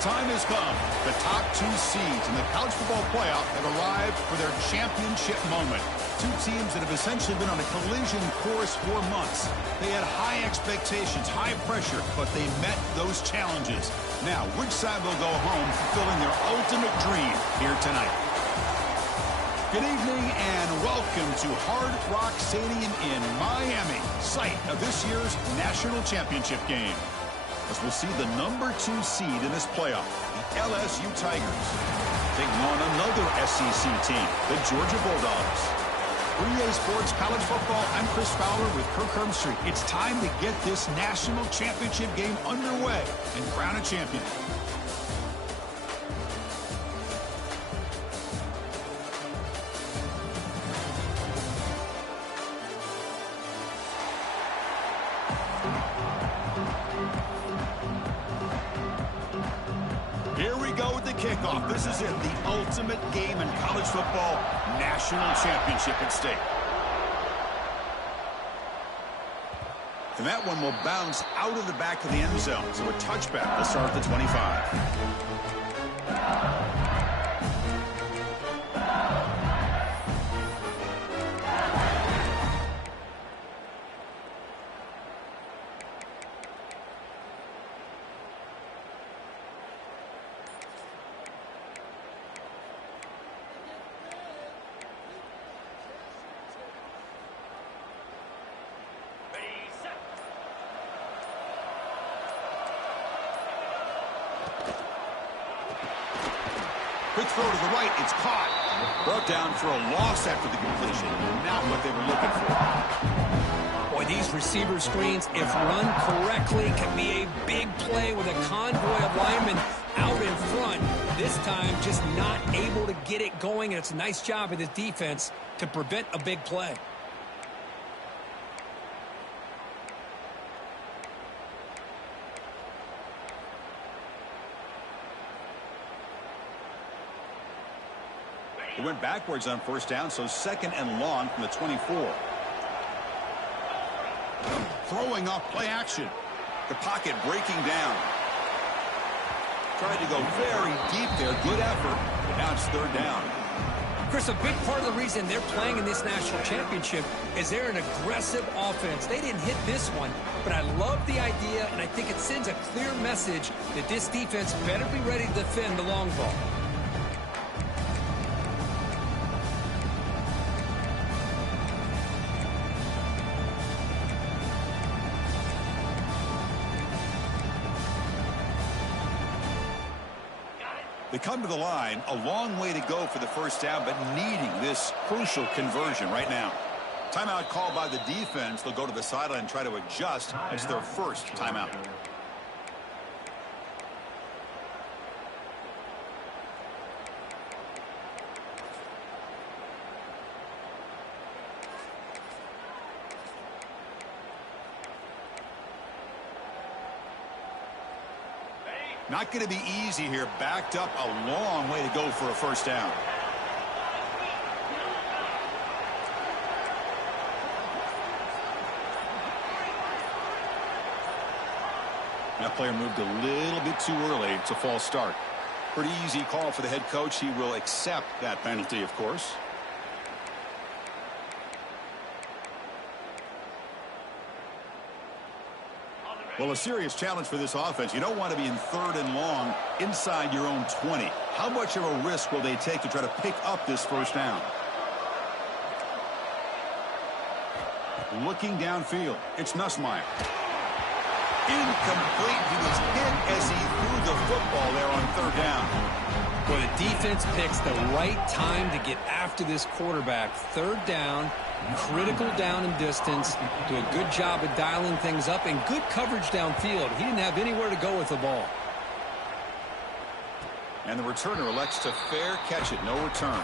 time has come. The top two seeds in the college football playoff have arrived for their championship moment. Two teams that have essentially been on a collision course for months. They had high expectations, high pressure, but they met those challenges. Now, which side will go home fulfilling their ultimate dream here tonight? Good evening and welcome to Hard Rock Stadium in Miami, site of this year's national championship game. As we'll see the number 2 seed in this playoff, the LSU Tigers, taking on another SEC team, the Georgia Bulldogs. For EA Sports College Football, I'm Chris Fowler with Kirk Herbstreit. It's time to get this national championship game underway and crown a champion. Here we go with the kickoff. This is it, the ultimate game in college football, national championship at stake. And that one will bounce out of the back of the end zone. So a touchback will start at the 25. Quick throw to the right. It's caught. Brought down for a loss after the completion. Not what they were looking for. Boy, these receiver screens, if run correctly, can be a big play with a convoy of linemen out in front. This time, just not able to get it going, and it's a nice job of the defense to prevent a big play. It went backwards on first down, so second and long from the 24. Throwing off play action. The pocket breaking down. Tried to go very deep there. Good effort. But now it's third down. Chris, a big part of the reason they're playing in this national championship is they're an aggressive offense. They didn't hit this one, but I love the idea, and I think it sends a clear message that this defense better be ready to defend the long ball. They come to the line, a long way to go for the first down, but needing this crucial conversion right now. Timeout called by the defense. They'll go to the sideline and try to adjust. It's their first timeout. Not going to be easy here. Backed up a long way to go for a first down. That player moved a little bit too early. It's a false start. Pretty easy call for the head coach. He will accept that penalty, of course. Well, a serious challenge for this offense. You don't want to be in third and long inside your own 20. How much of a risk will they take to try to pick up this first down? Looking downfield, it's Nussmeier. Incomplete. He was hit as he threw the football there on third down. Well, the defense picks the right time to get after this quarterback. Third down, critical down and distance. Do a good job of dialing things up and good coverage downfield. He didn't have anywhere to go with the ball. And the returner elects to fair catch it. No return.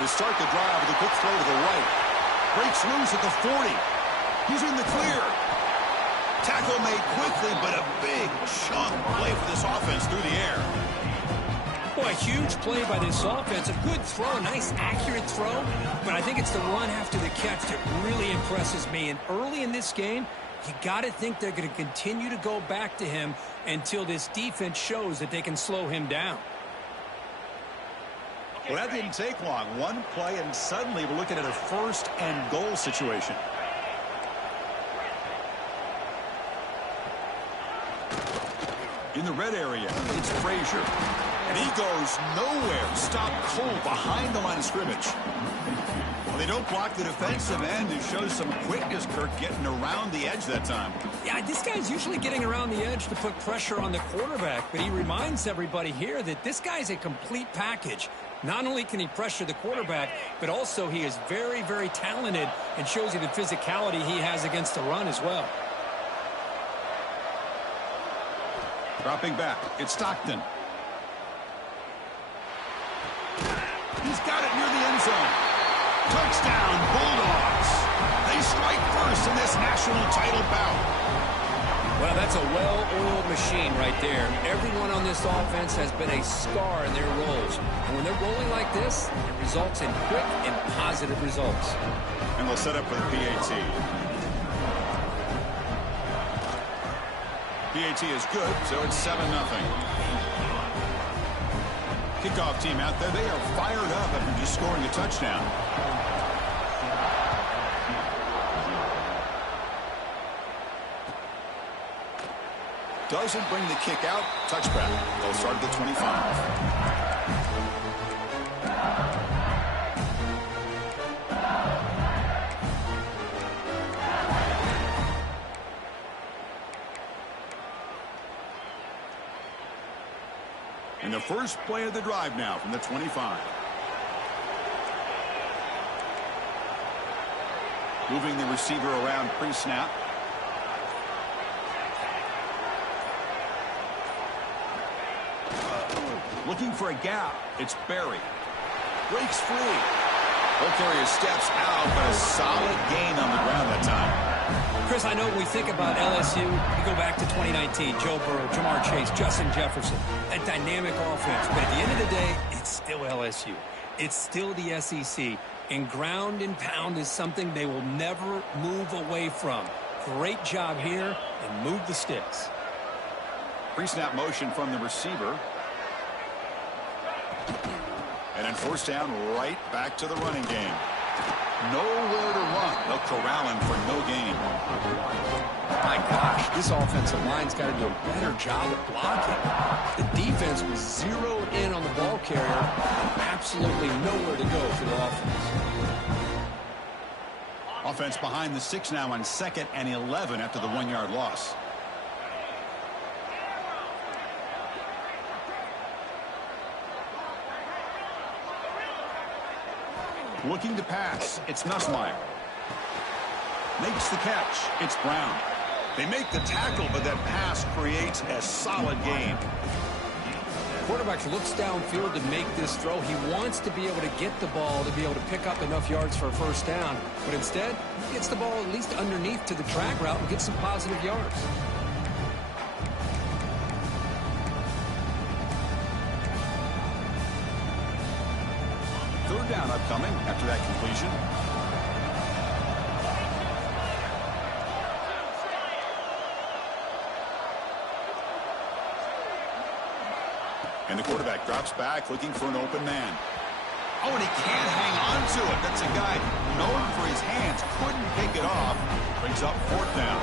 To start the drive with a quick throw to the right. Breaks loose at the 40. He's in the clear. Tackle made quickly, but a big chunk play for this offense through the air. Boy, a huge play by this offense. A good throw, a nice accurate throw. But I think it's the run after the catch that really impresses me. And early in this game, you got to think they're going to continue to go back to him until this defense shows that they can slow him down. Well, that didn't take long. One play, and suddenly we're looking at a first-and-goal situation. In the red area, it's Frazier. And he goes nowhere. Stopped cold behind the line of scrimmage. Well, they don't block the defensive end. It shows some quickness, Kirk, getting around the edge that time. Yeah, this guy's usually getting around the edge to put pressure on the quarterback, but he reminds everybody here that this guy's a complete package. Not only can he pressure the quarterback, but also he is very, very talented and shows you the physicality he has against the run as well. Dropping back, it's Stockton. He's got it near the end zone. Touchdown, Bulldogs. They strike first in this national title bout. Well, that's a well-oiled machine right there. Everyone on this offense has been a star in their roles. And when they're rolling like this, it results in quick and positive results. And they'll set up for the PAT. PAT is good, so it's 7-0. Kickoff team out there, they are fired up after just scoring a touchdown. Doesn't bring the kick out. Touchback. They'll start at the 25. And the first play of the drive now from the 25. Moving the receiver around pre-snap. Looking for a gap. It's Berry. Breaks free. Ball carrier steps out, but a solid gain on the ground that time. Chris, I know when we think about LSU, we go back to 2019, Joe Burrow, Jamar Chase, Justin Jefferson, that dynamic offense. But at the end of the day, it's still LSU. It's still the SEC. And ground and pound is something they will never move away from. Great job here, and move the sticks. Pre-snap motion from the receiver. And then first down, right back to the running game. Nowhere to run. They'll corral him for no gain. My gosh, this offensive line's got to do a better job of blocking. The defense was zeroed in on the ball carrier and absolutely nowhere to go for the offense. Offense behind the 6 now on 2nd and 11 after the 1-yard loss. Looking to pass. It's Nussmeier. Makes the catch. It's Brown. They make the tackle, but that pass creates a solid gain. Quarterback looks downfield to make this throw. He wants to be able to get the ball to be able to pick up enough yards for a first down. But instead, he gets the ball at least underneath to the drag route and gets some positive yards. Third down upcoming after that completion. And the quarterback drops back looking for an open man. Oh, and he can't hang on to it. That's a guy known for his hands. Couldn't pick it off. Brings up 4th down.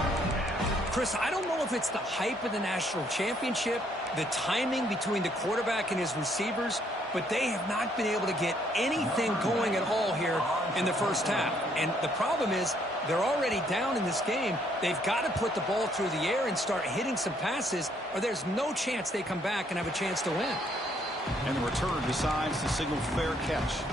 Chris, I don't know if it's the hype of the national championship, the timing between the quarterback and his receivers, but they have not been able to get anything going at all here in the first half. And the problem is they're already down in this game. They've got to put the ball through the air and start hitting some passes, or there's no chance they come back and have a chance to win. And the return decides to signal fair catch.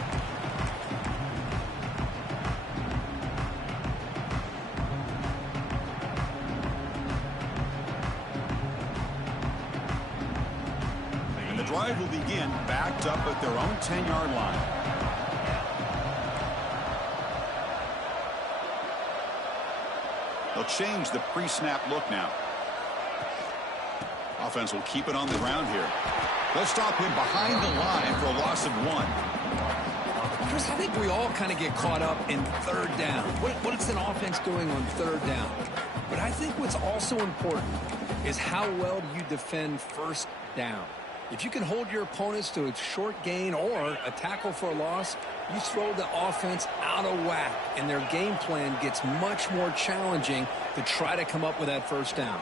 And the drive will begin backed up at their own 10-yard line. They'll change the pre-snap look now. Offense will keep it on the ground here. They'll stop him behind the line for a loss of 1. Chris, I think we all kind of get caught up in third down. What is an offense doing on third down? But I think what's also important is how well do you defend first down. If you can hold your opponents to a short gain or a tackle for a loss, you throw the offense out of whack, and their game plan gets much more challenging to try to come up with that first down.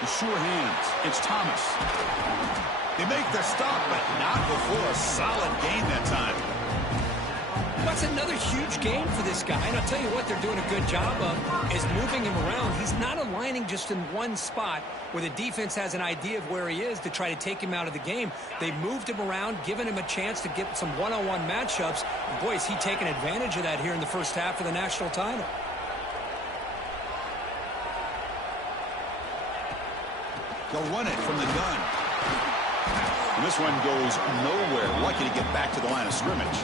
The sure hands. It's Thomas. They make the stop, but not before a solid gain that time. That's another huge game for this guy, and I'll tell you what they're doing a good job of is moving him around. He's not aligning just in one spot where the defense has an idea of where he is to try to take him out of the game. They've moved him around, given him a chance to get some one-on-one matchups. And boy, is he taking advantage of that here in the first half of the national title. They'll run it from the gun. And this one goes nowhere. Lucky to get back to the line of scrimmage.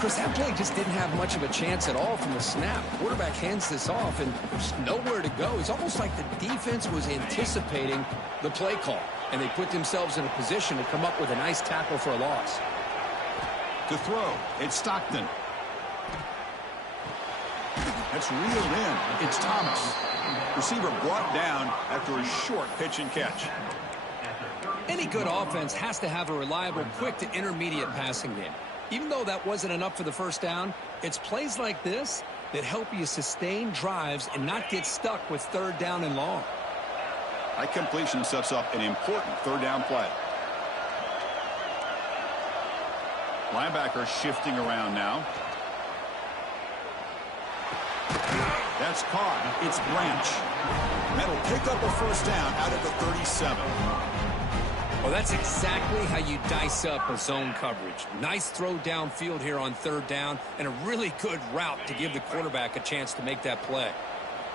Chris, that play just didn't have much of a chance at all from the snap. Quarterback hands this off, and there's nowhere to go. It's almost like the defense was anticipating the play call, and they put themselves in a position to come up with a nice tackle for a loss. To throw, it's Stockton. That's reeled in. It's Thomas. Receiver brought down after a short pitch and catch. Any good offense has to have a reliable, quick to intermediate passing game. Even though that wasn't enough for the first down, it's plays like this that help you sustain drives and not get stuck with third down and long. High completion sets up an important third down play. Linebacker shifting around now. That's caught. It's Branch. That'll pick up a first down out of the 37. Well, that's exactly how you dice up a zone coverage. Nice throw downfield here on third down and a really good route to give the quarterback a chance to make that play.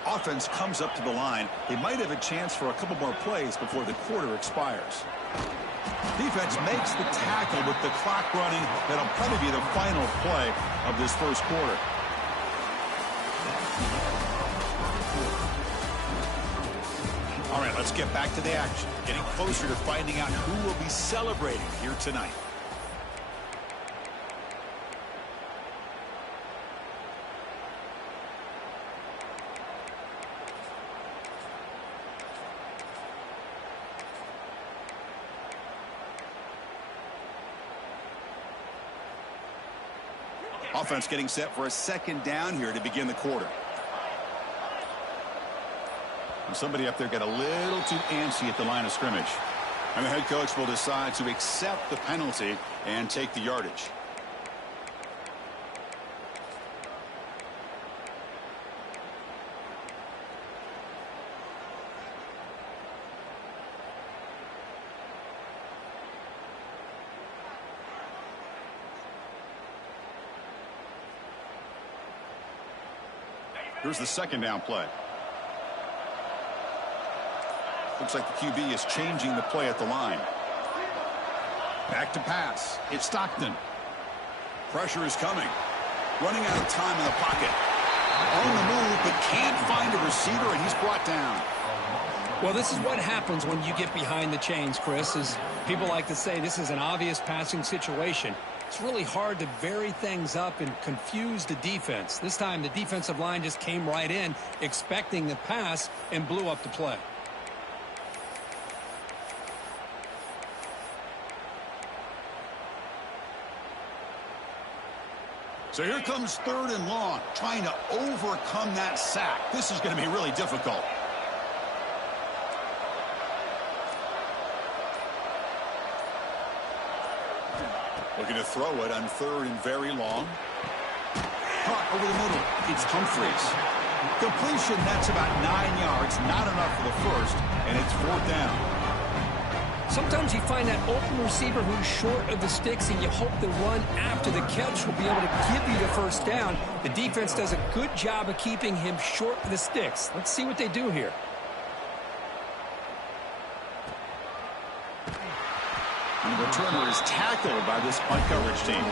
Offense comes up to the line. They might have a chance for a couple more plays before the quarter expires. Defense makes the tackle with the clock running. That'll probably be the final play of this first quarter. All right, let's get back to the action. Getting closer to finding out who will be celebrating here tonight. Offense getting set for a second down here to begin the quarter. Somebody up there got a little too antsy at the line of scrimmage. And the head coach will decide to accept the penalty and take the yardage. Here's the second down play. Looks like the QB is changing the play at the line. Back to pass. It's Stockton. Pressure is coming. Running out of time in the pocket. On the move, but can't find a receiver, and he's brought down. Well, this is what happens when you get behind the chains, Chris. As people like to say, this is an obvious passing situation. It's really hard to vary things up and confuse the defense. This time, the defensive line just came right in, expecting the pass, and blew up the play. So here comes third and long, trying to overcome that sack. This is going to be really difficult. Looking to throw it on third and very long. Caught over the middle. It's Humphreys. Completion, that's about 9 yards. Not enough for the first, and it's fourth down. Sometimes you find that open receiver who's short of the sticks, and you hope the run after the catch will be able to give you the first down. The defense does a good job of keeping him short of the sticks. Let's see what they do here. And the returner is tackled by this punt coverage team.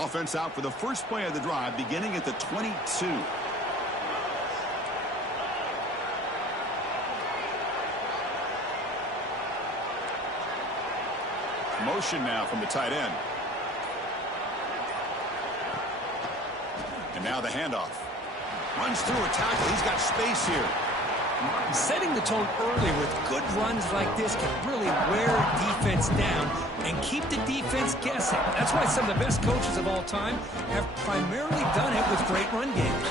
Offense out for the first play of the drive, beginning at the 22. Motion now from the tight end. And now the handoff. Runs through a tackle. He's got space here. Setting the tone early with good runs like this can really wear defense down and keep the defense guessing. That's why some of the best coaches of all time have primarily done it with great run games.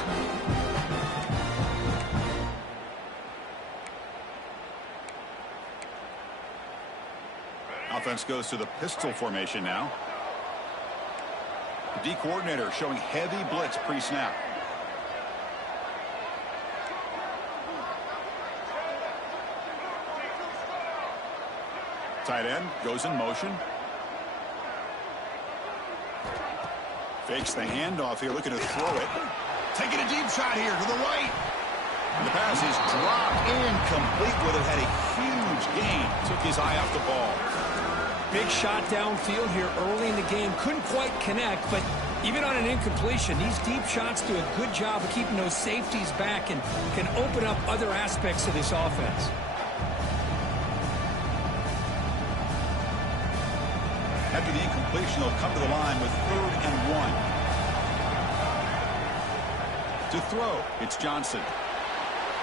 Offense goes to the pistol formation now. The D coordinator showing heavy blitz pre-snap. Tight end goes in motion. Fakes the handoff here, looking to throw it. Taking a deep shot here to the right. And the pass is dropped incomplete. Would have had a huge gain. Took his eye off the ball. Big shot downfield here early in the game. Couldn't quite connect, but even on an incompletion, these deep shots do a good job of keeping those safeties back and can open up other aspects of this offense. After the incompletion, they'll come to the line with 3rd and 1. To throw, it's Johnson.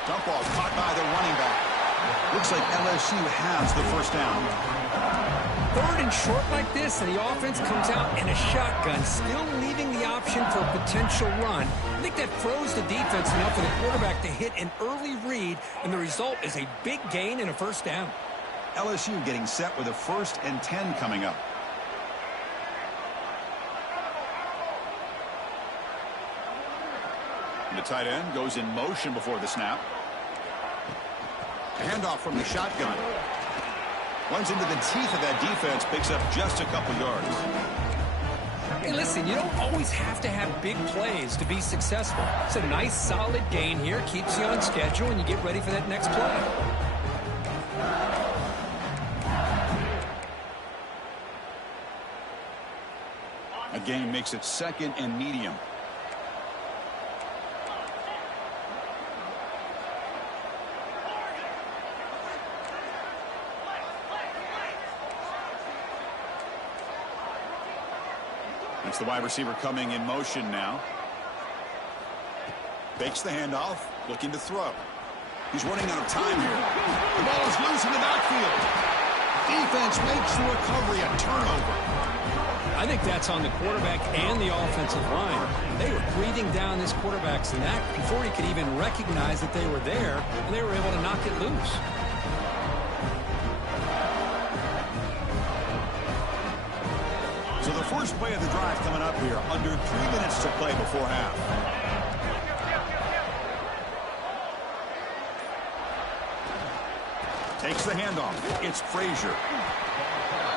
Dump ball caught by the running back. Looks like LSU has the first down. 3rd and short like this, and the offense comes out in a shotgun, still leaving the option for a potential run. I think that froze the defense enough for the quarterback to hit an early read, and the result is a big gain and a first down. LSU getting set with a 1st and 10 coming up. The tight end goes in motion before the snap. Handoff from the shotgun. Runs into the teeth of that defense, picks up just a couple yards. Hey, listen, you don't always have to have big plays to be successful. It's a nice, solid gain here, keeps you on schedule, and you get ready for that next play. A gain makes it 2nd and medium. It's the wide receiver coming in motion now. Fakes the handoff, looking to throw. He's running out of time here. The ball is loose in the backfield. Defense makes the recovery, a turnover. I think that's on the quarterback and the offensive line. They were breathing down this quarterback's neck before he could even recognize that they were there, and they were able to knock it loose. So the first play of the drive coming up here, under 3 minutes to play before half. Takes the handoff. It's Frazier.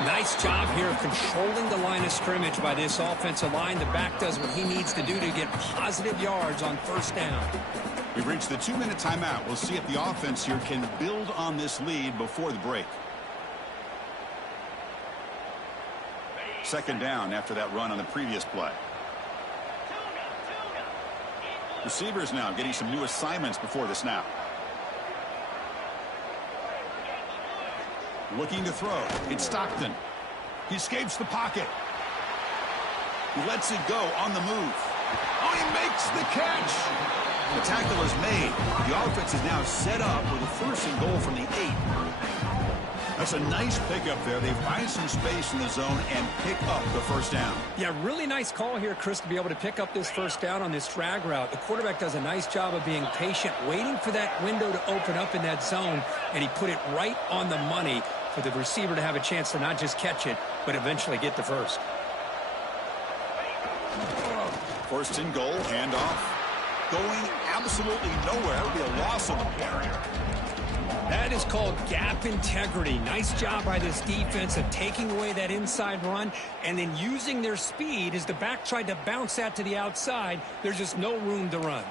Nice job here of controlling the line of scrimmage by this offensive line. The back does what he needs to do to get positive yards on first down. We've reached the 2-minute timeout. We'll see if the offense here can build on this lead before the break. 2nd down after that run on the previous play. Receivers now getting some new assignments before the snap. Looking to throw. It's Stockton. He escapes the pocket. He lets it go on the move. Oh, he makes the catch. The tackle is made. The offense is now set up with a 1st and goal from the 8. That's a nice pickup there. They find some space in the zone and pick up the first down. Yeah, really nice call here, Chris, to be able to pick up this first down on this drag route. The quarterback does a nice job of being patient, waiting for that window to open up in that zone, and he put it right on the money for the receiver to have a chance to not just catch it, but eventually get the first. 1st and goal, handoff. Going absolutely nowhere. It'll be a loss on the play. That is called gap integrity. Nice job by this defense of taking away that inside run and then using their speed as the back tried to bounce that to the outside. There's just no room to run.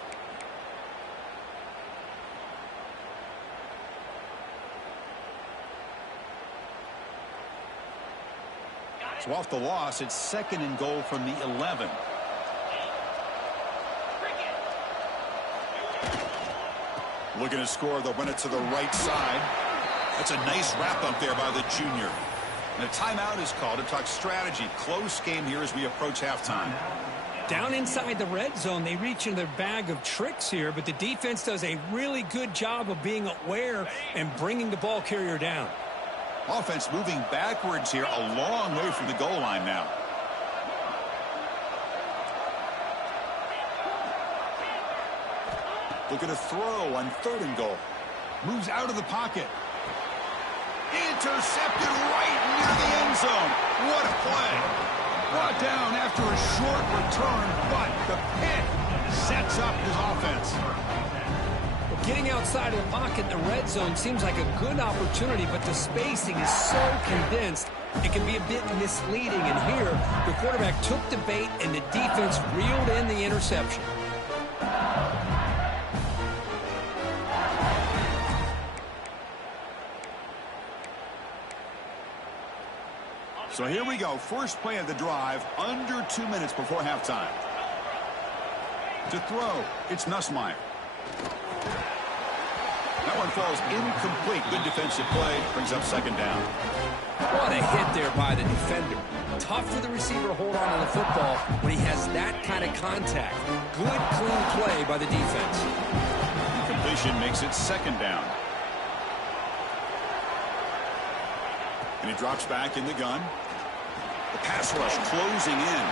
So off the loss, it's 2nd and goal from the 11. Looking to score, they'll run it to the right side. That's a nice wrap up there by the junior. And a timeout is called to talk strategy. Close game here as we approach halftime. Down inside the red zone, they reach into their bag of tricks here, but the defense does a really good job of being aware and bringing the ball carrier down. Offense moving backwards here, a long way from the goal line now. Looking to throw on 3rd and goal. Moves out of the pocket. Intercepted right near the end zone. What a play. Brought down after a short return, but the pick sets up his offense. Well, getting outside of the pocket in the red zone seems like a good opportunity, but the spacing is so condensed, it can be a bit misleading. And here, the quarterback took the bait, and the defense reeled in the interception. So here we go. First play of the drive, under 2 minutes before halftime. To throw, it's Nussmeier. That one falls incomplete. Good defensive play. Brings up 2nd down. What a hit there by the defender. Tough for the receiver to hold on to the football when he has that kind of contact. Good, clean play by the defense. Completion makes it 2nd down. And he drops back in the gun. The pass rush closing in.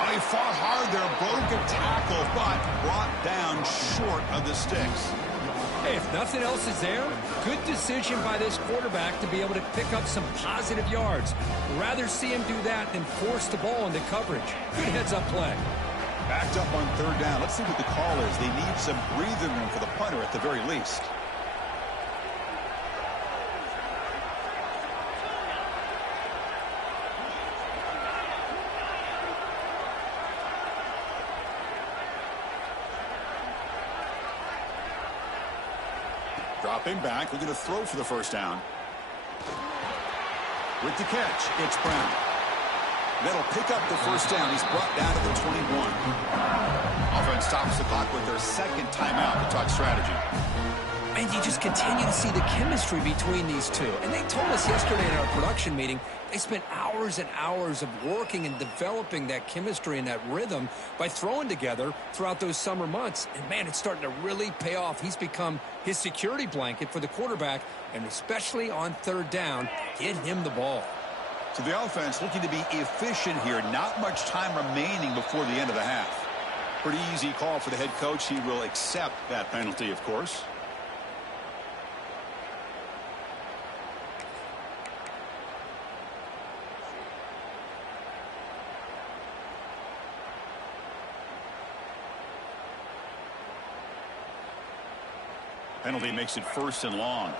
Oh, he fought hard there, broke a tackle, but brought down short of the sticks. Hey, if nothing else is there, good decision by this quarterback to be able to pick up some positive yards. Rather see him do that than force the ball into coverage. Good heads-up play. Backed up on 3rd down. Let's see what the call is. They need some breathing room for the punter at the very least. Dropping back, looking to throw for the 1st down. With the catch, it's Brown. That'll pick up the 1st down. He's brought down to the 21. Offense stops the clock with their 2nd timeout to talk strategy. And you just continue to see the chemistry between these two. And they told us yesterday in our production meeting, they spent hours and hours of working and developing that chemistry and that rhythm by throwing together throughout those summer months. And, man, it's starting to really pay off. He's become his security blanket for the quarterback, and especially on 3rd down, get him the ball. So the offense looking to be efficient here. Not much time remaining before the end of the half. Pretty easy call for the head coach. He will accept that penalty, of course. Penalty makes it 1st and long.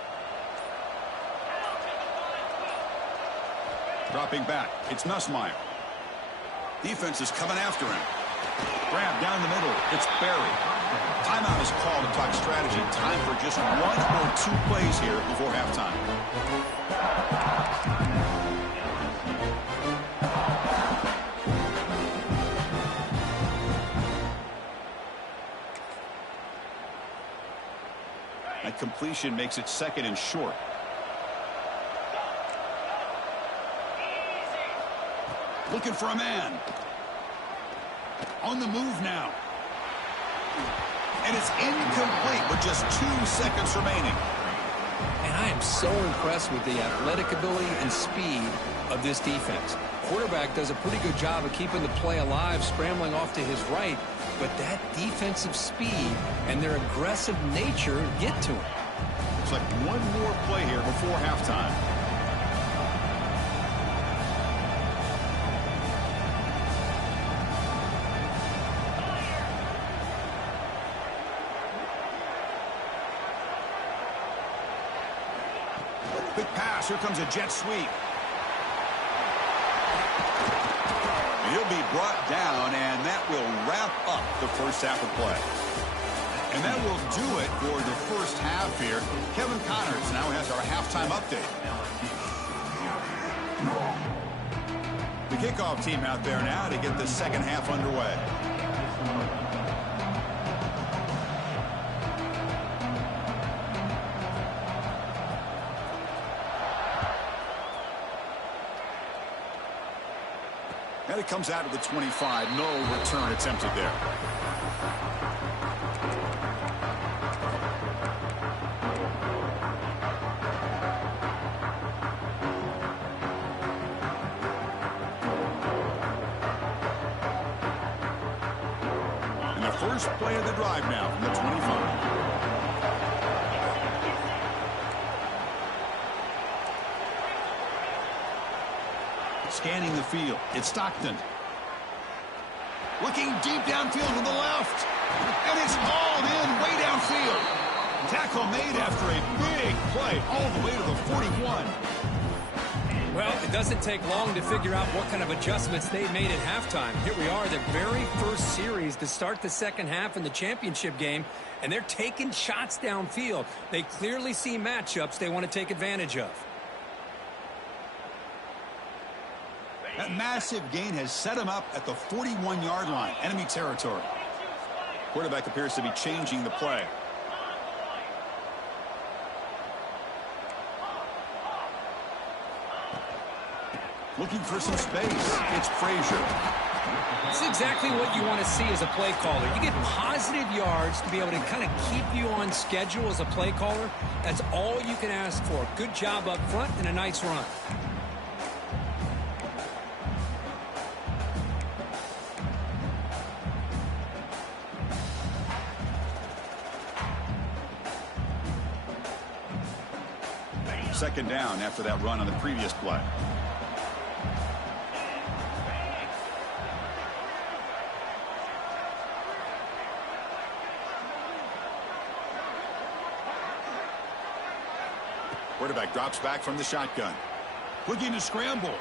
Dropping back, it's Nussmeier. Defense is coming after him. Grab down the middle, it's Barry. Timeout is called to talk strategy. Time for just 1 or 2 plays here before halftime. That completion makes it 2nd and short. Looking for a man. On the move now. And it's incomplete with just 2 seconds remaining. And I am so impressed with the athletic ability and speed of this defense. Quarterback does a pretty good job of keeping the play alive, scrambling off to his right. But that defensive speed and their aggressive nature get to him. Looks like 1 more play here before halftime. Big pass. Here comes a jet sweep. He'll be brought down, and that will wrap up the first half of play. And that will do it for the first half here. Kevin Connors now has our halftime update. kickoff team out there now to get the second half underway. And it comes out to the 25. No return attempted there. And the first play of the drive now from the 25. Scanning the field, it's Stockton. Looking deep downfield to the left. And it's hauled in way downfield. Tackle made after a big play all the way to the 41. Well, it doesn't take long to figure out what kind of adjustments they made at halftime. Here we are, the very first series to start the second half in the championship game, and they're taking shots downfield. They clearly see matchups they want to take advantage of. That massive gain has set him up at the 41-yard line, enemy territory. Quarterback appears to be changing the play. Looking for some space. It's Frazier. It's exactly what you want to see as a play caller. You get positive yards to be able to kind of keep you on schedule as a play caller. That's all you can ask for. Good job up front and a nice run. Second down after that run on the previous play. Quarterback drops back from the shotgun. Looking to scramble.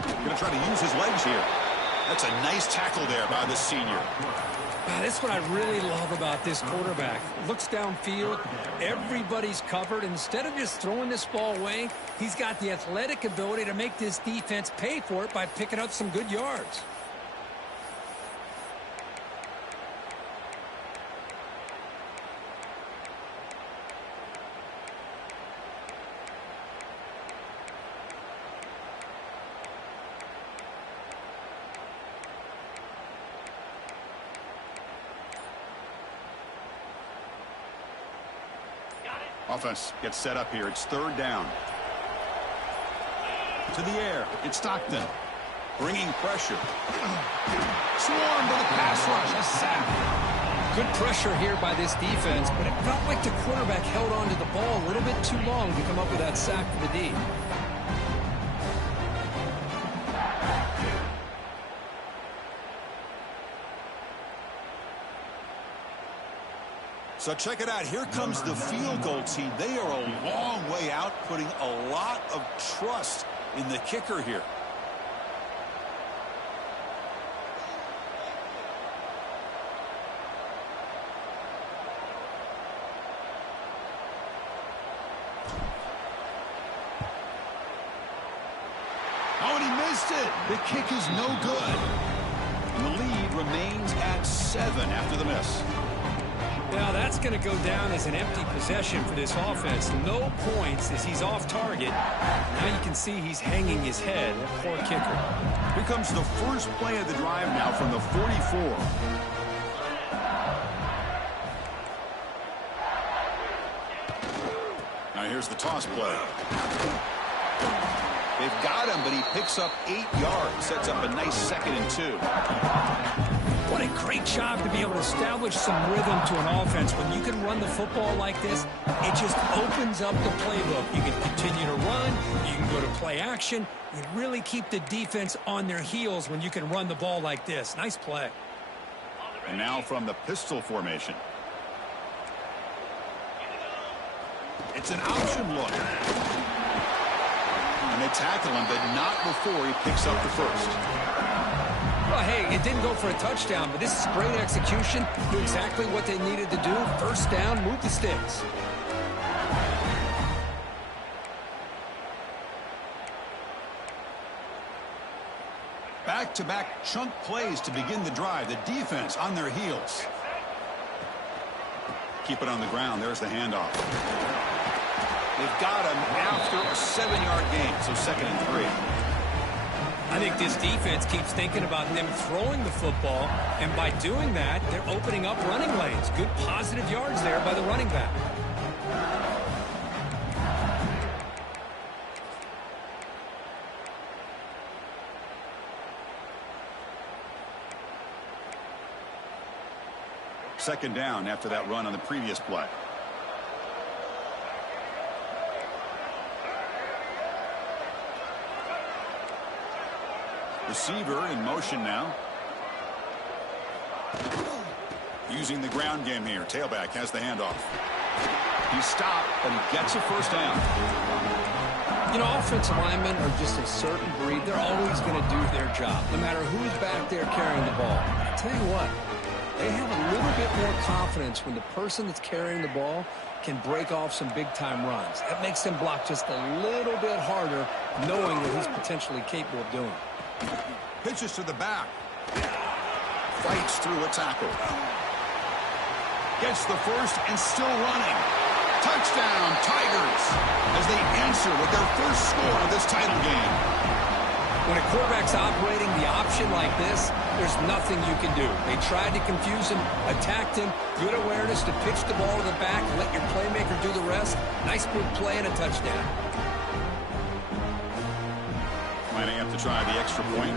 Going to try to use his legs here. That's a nice tackle there by the senior. That's what I really love about this quarterback. Looks downfield, everybody's covered. Instead of just throwing this ball away, he's got the athletic ability to make this defense pay for it by picking up some good yards. Offense gets set up here. It's third down. To the air. It's Stockton. Bringing pressure. Swarmed to the pass rush. A sack. Good pressure here by this defense, but it felt like the quarterback held on to the ball a little bit too long to come up with that sack for the D. So check it out. Here comes the field goal team. They are a long way out, putting a lot of trust in the kicker here. Oh, and he missed it. The kick is no good. And the lead remains at 7 after the miss. Now that's going to go down as an empty possession for this offense. No points as he's off target. Now you can see he's hanging his head. Poor kicker. Here comes the first play of the drive now from the 44. Now here's the toss play. They've got him, but he picks up 8 yards. Sets up a nice 2nd and 2. What a great job to be able to establish some rhythm to an offense. When you can run the football like this, it just opens up the playbook. You can continue to run. You can go to play action. You really keep the defense on their heels when you can run the ball like this. Nice play. And now from the pistol formation. It's an option look. And they tackle him, but not before he picks up the first. Well, hey, it didn't go for a touchdown, but this is great execution. Do exactly what they needed to do. First down, move the sticks. back-to-back chunk plays to begin the drive. The defense on their heels. Keep it on the ground. There's the handoff. They've got him after a 7-yard gain, so 2nd and 3. I think this defense keeps thinking about them throwing the football, and by doing that, they're opening up running lanes. Good positive yards there by the running back. Second down after that run on the previous play. Receiver in motion now. Using the ground game here. Tailback has the handoff. He stopped, but he gets a first down. You know, offensive linemen are just a certain breed. They're always going to do their job, no matter who's back there carrying the ball. I tell you what, they have a little bit more confidence when the person that's carrying the ball can break off some big-time runs. That makes them block just a little bit harder, knowing what he's potentially capable of doing. Pitches to the back. Fights through a tackle. Gets the first and still running. Touchdown, Tigers, as they answer with their first score of this title game. When a quarterback's operating the option like this, there's nothing you can do. They tried to confuse him, attacked him, good awareness to pitch the ball to the back and let your playmaker do the rest. Nice big play and a touchdown. Might have to try the extra point.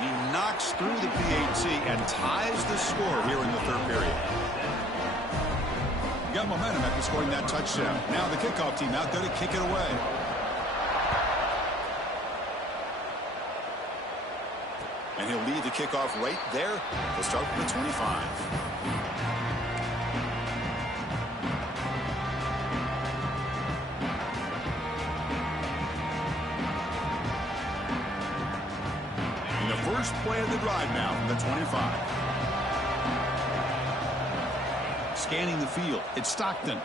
He knocks through the PAT and ties the score here in the third period. Got momentum after scoring that touchdown. Now the kickoff team out there to kick it away. And he'll lead the kickoff right there. He'll start from the 25. First play of the drive now from the 25. Scanning the field, it's Stockton.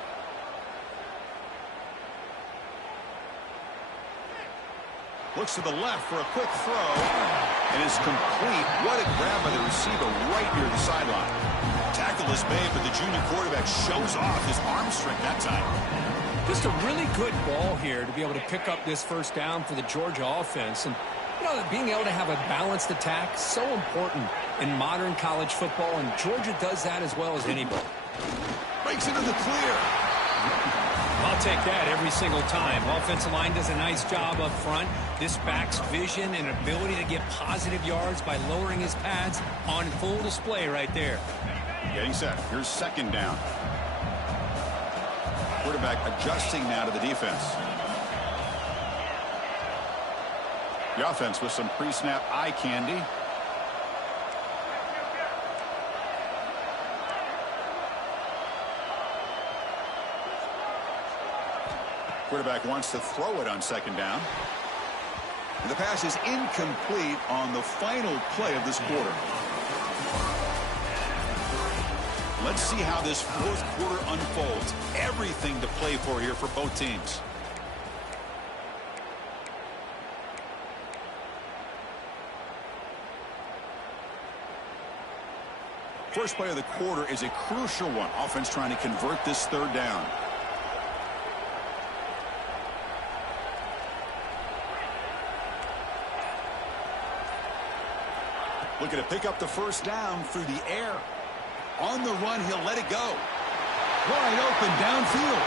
Looks to the left for a quick throw, and it's complete. What a grab by the receiver right near the sideline. Tackle is made, but the junior quarterback shows off his arm strength that time. Just a really good ball here to be able to pick up this first down for the Georgia offense. And you know, being able to have a balanced attack, so important in modern college football, and Georgia does that as well as anybody. Breaks into the clear. I'll take that every single time. Offensive line does a nice job up front. This back's vision and ability to get positive yards by lowering his pads on full display right there. Getting set. Here's second down. Quarterback adjusting now to the defense. The offense with some pre-snap eye candy. Quarterback wants to throw it on second down. And the pass is incomplete on the final play of this quarter. Let's see how this fourth quarter unfolds. Everything to play for here for both teams. First play of the quarter is a crucial one. Offense trying to convert this third down. Looking to pick up the first down through the air. On the run, he'll let it go. Wide open downfield.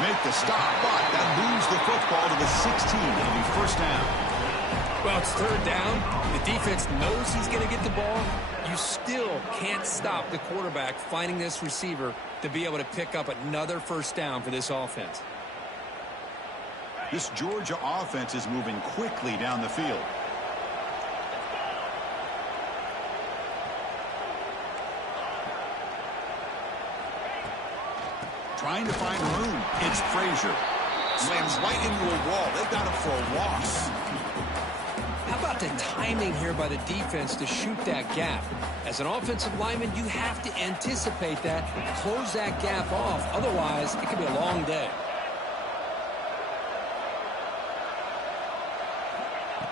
Make the stop, but that moves the football to the 16. It'll be first down. Well, it's third down. The defense knows he's going to get the ball. You still can't stop the quarterback finding this receiver to be able to pick up another first down for this offense. This Georgia offense is moving quickly down the field. Trying to find room. It's Frazier. Slams right into a wall. They got him for a loss. How about the timing here by the defense to shoot that gap? As an offensive lineman, you have to anticipate that, close that gap off. Otherwise, it could be a long day.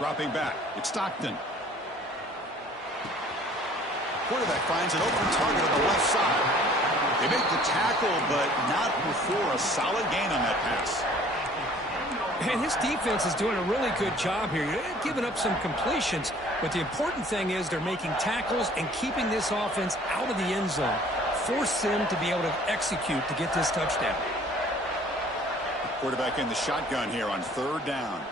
Dropping back. It's Stockton. Quarterback finds an open target on the left side. They make the tackle, but not before a solid gain on that pass. And his defense is doing a really good job here. They're giving up some completions, but the important thing is they're making tackles and keeping this offense out of the end zone. Force them to be able to execute to get this touchdown. Quarterback in the shotgun here on 3rd down.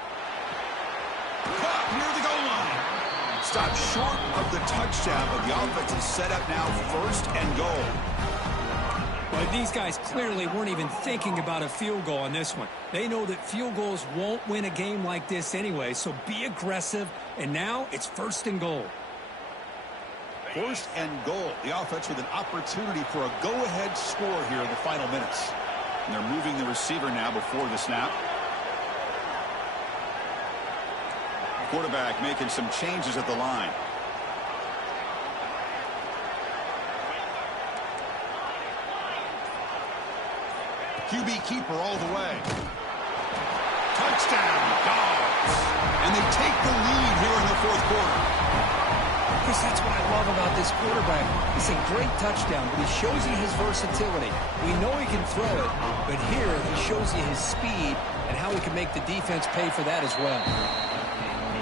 Caught near the goal line. Stopped short of the touchdown, but the offense is set up now 1st and goal. Well, these guys clearly weren't even thinking about a field goal on this one. They know that field goals won't win a game like this anyway, so be aggressive, and now it's 1st and goal. 1st and goal. The offense with an opportunity for a go-ahead score here in the final minutes. And they're moving the receiver now before the snap. Quarterback making some changes at the line. QB keeper all the way. Touchdown, Dogs. And they take the lead here in the 4th quarter. Chris, that's what I love about this quarterback. It's a great touchdown, but he shows you his versatility. We know he can throw it, but here he shows you his speed and how he can make the defense pay for that as well.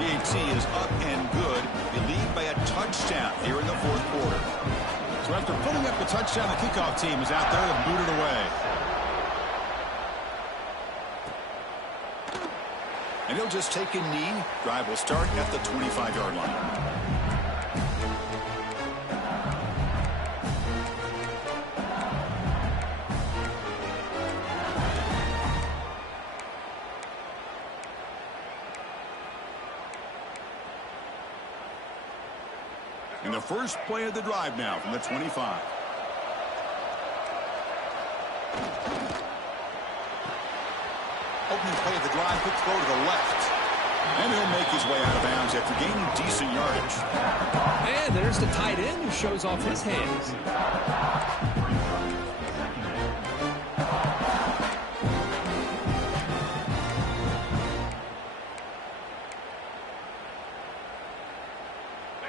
BAT is up and good. They lead by a touchdown here in the 4th quarter. So after putting up the touchdown, the kickoff team is out there to boot it away. And he'll just take a knee. Drive will start at the 25-yard line. And the first play of the drive now from the 25. Opening play of the drive, quick throw to the left. And he'll make his way out of bounds after gaining decent yardage. And there's the tight end who shows off his hands.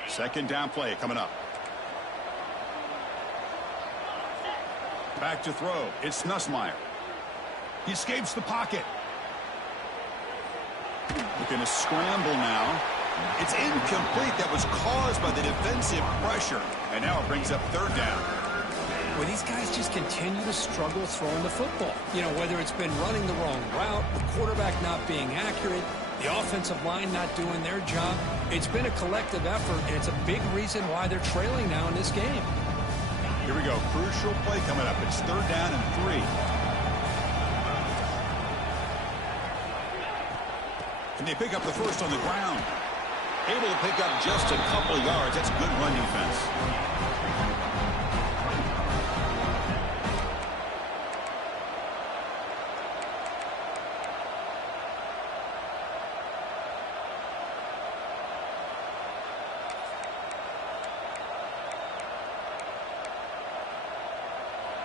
Second down play coming up. Back to throw. It's Nussmeier. He escapes the pocket. Looking to scramble now. It's incomplete. That was caused by the defensive pressure. And now it brings up 3rd down. Well, these guys just continue to struggle throwing the football. You know, whether it's been running the wrong route, the quarterback not being accurate, the offensive line not doing their job. It's been a collective effort, and it's a big reason why they're trailing now in this game. Here we go. Crucial play coming up. It's 3rd down and 3. Can they pick up the first on the ground? Able to pick up just a couple of yards. That's good run defense.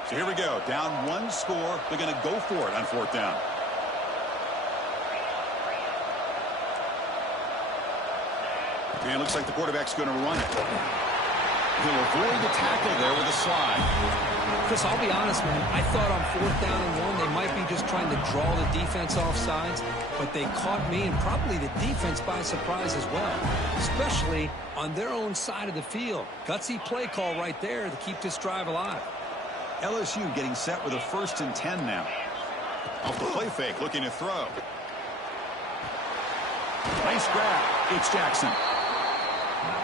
So here we go. Down 1 score. They're going to go for it on 4th down. And it looks like the quarterback's going to run it. He'll avoid the tackle there with a slide. Chris, I'll be honest, man. I thought on 4th down and 1, they might be just trying to draw the defense off sides, but they caught me and probably the defense by surprise as well, especially on their own side of the field. Gutsy play call right there to keep this drive alive. LSU getting set with a 1st and 10 now. Off the play fake, looking to throw. Nice grab. It's Jackson.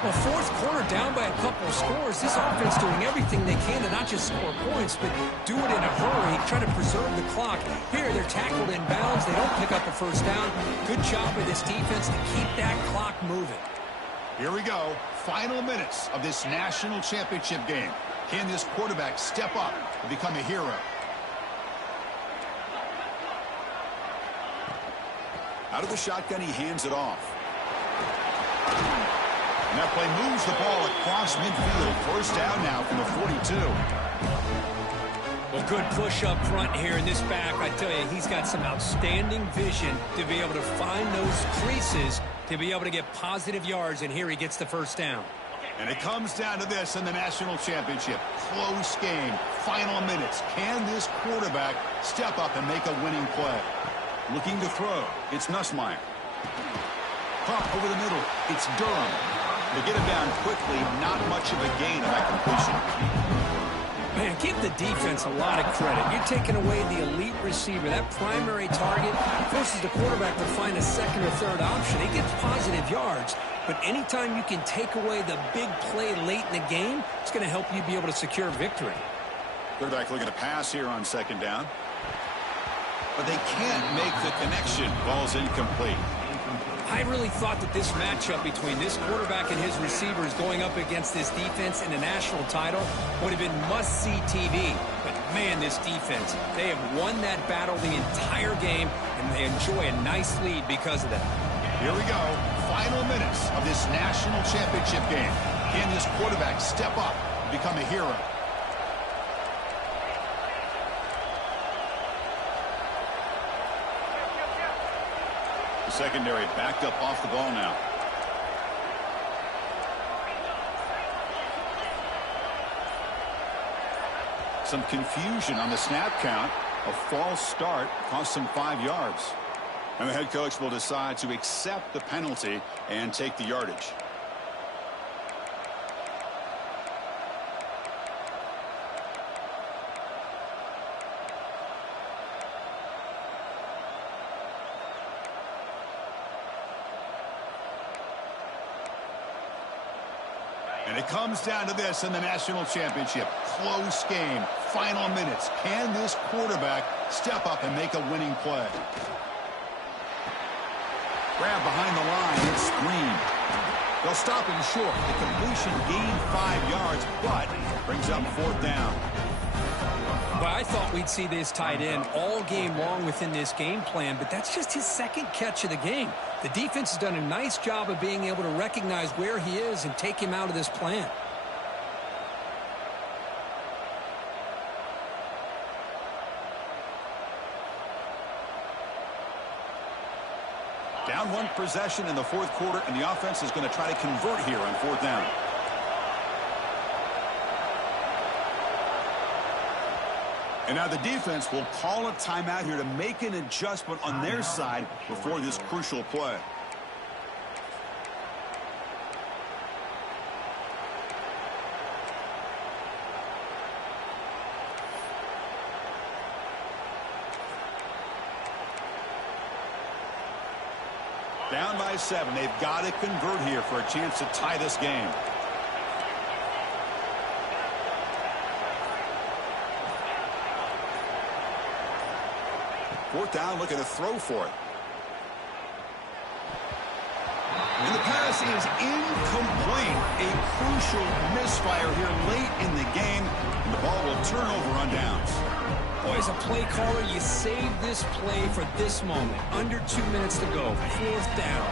Well, 4th quarter down by a couple of scores. This offense doing everything they can to not just score points, but do it in a hurry, try to preserve the clock. Here, they're tackled in bounds. They don't pick up a 1st down. Good job by this defense to keep that clock moving. Here we go. Final minutes of this national championship game. Can this quarterback step up and become a hero? Out of the shotgun, he hands it off. And that play moves the ball across midfield. 1st down now from the 42. Well, good push up front here in this back. I tell you, he's got some outstanding vision to be able to find those creases to be able to get positive yards, and here he gets the first down. And it comes down to this in the national championship. Close game, final minutes. Can this quarterback step up and make a winning play? Looking to throw, it's Nussmeier. Pump over the middle, it's Durham. They get him down quickly, not much of a gain on that completion. Man, give the defense a lot of credit. You're taking away the elite receiver. That primary target forces the quarterback to find a second or third option. He gets positive yards. But anytime you can take away the big play late in the game, it's going to help you be able to secure victory. Quarterback looking to pass here on second down. But they can't make the connection. Ball's incomplete. I really thought that this matchup between this quarterback and his receivers going up against this defense in the national title would have been must-see TV. But, man, this defense, they have won that battle the entire game, and they enjoy a nice lead because of that. Here we go. Final minutes of this national championship game. Can this quarterback step up and become a hero? The secondary backed up off the ball now. Some confusion on the snap count. A false start cost them 5 yards. And the head coach will decide to accept the penalty and take the yardage. And it comes down to this in the national championship. Close game, final minutes. Can this quarterback step up and make a winning play? Grab behind the line, it's screen. They'll stop him short. The completion gained 5 yards, but brings up fourth down. Well, I thought we'd see this tight end all game long within this game plan, but that's just his second catch of the game. The defense has done a nice job of being able to recognize where he is and take him out of this plan. Down one possession in the fourth quarter, and the offense is going to try to convert here on fourth down. And now the defense will call a timeout here to make an adjustment on their side before this crucial play. Down by 7. They've got to convert here for a chance to tie this game. Fourth down, looking to throw for it. And the pass is incomplete. A crucial misfire here late in the game. And the ball will turn over on downs. Boy, as a play caller, you save this play for this moment. Under 2 minutes to go. Fourth down.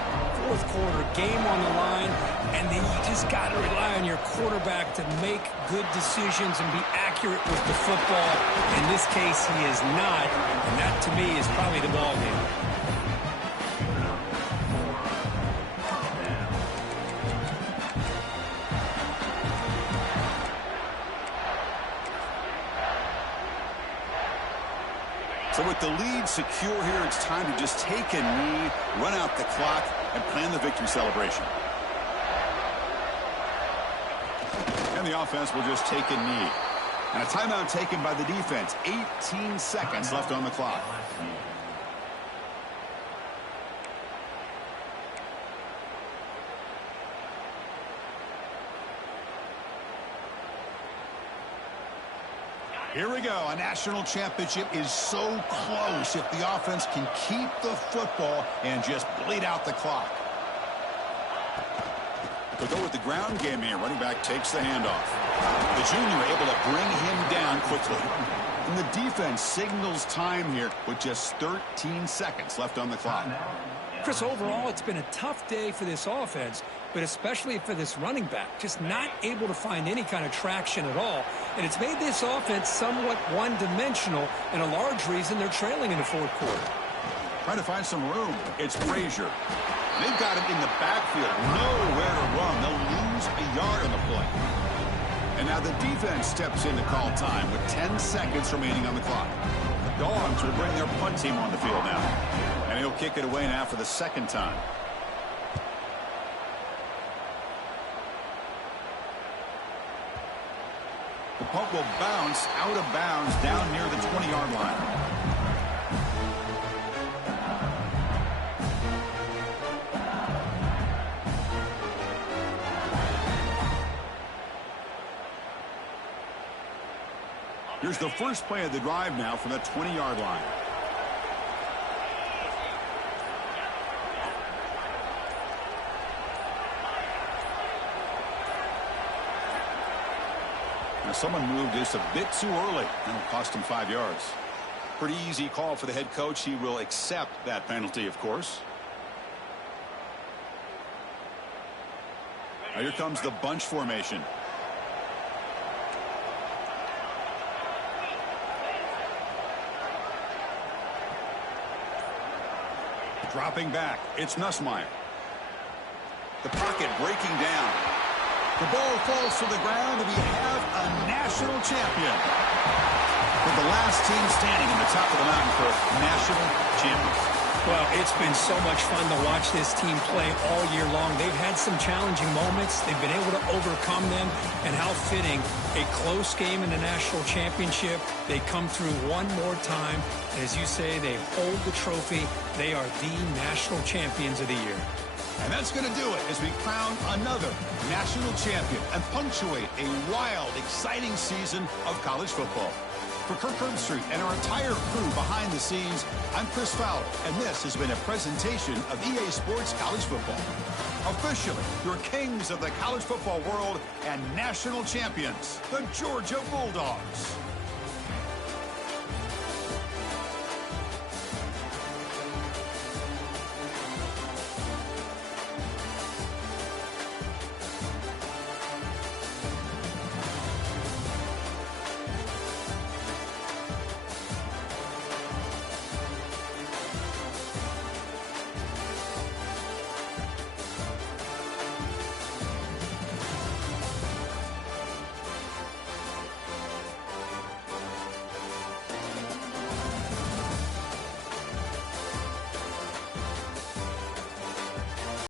Fourth quarter, game on the line. And then you just got to rely on your quarterback to make good decisions and be accurate with the football. In this case, he is not. And that, to me, is probably the ball game. So with the lead secure here, it's time to just take a knee, run out the clock, and plan the victory celebration. And the offense will just take a knee. And a timeout taken by the defense. 18 seconds left on the clock. Here we go. A national championship is so close if the offense can keep the football and just bleed out the clock. They'll go with the ground game here. Running back takes the handoff. The junior able to bring him down quickly. And the defense signals time here with just 13 seconds left on the clock. Chris, overall, it's been a tough day for this offense, but especially for this running back. Just not able to find any kind of traction at all. And it's made this offense somewhat one-dimensional, and a large reason they're trailing in the fourth quarter. Trying to find some room. It's Frazier. They've got him in the backfield. Nowhere to run. They'll lose a yard on the play. And now the defense steps in to call time with 10 seconds remaining on the clock. The Dogs will bring their punt team on the field now. And he'll kick it away now for the second time. The punt will bounce out of bounds down near the 20-yard line. Here's the first play of the drive now from the 20-yard line. Now someone moved this a bit too early. That'll cost him 5 yards. Pretty easy call for the head coach. He will accept that penalty, of course. Now here comes the bunch formation. Dropping back, it's Nussmeier. The pocket breaking down. The ball falls to the ground, and we have a national champion. With the last team standing in the top of the mountain for national champions. Well, it's been so much fun to watch this team play all year long. They've had some challenging moments. They've been able to overcome them. And how fitting, a close game in the national championship. They come through one more time. And as you say, they hold the trophy. They are the national champions of the year. And that's going to do it as we crown another national champion and punctuate a wild, exciting season of college football. For Kirk Herbstreit and our entire crew behind the scenes, I'm Chris Fowler, and this has been a presentation of EA Sports College Football. Officially, your kings of the college football world and national champions, the Georgia Bulldogs.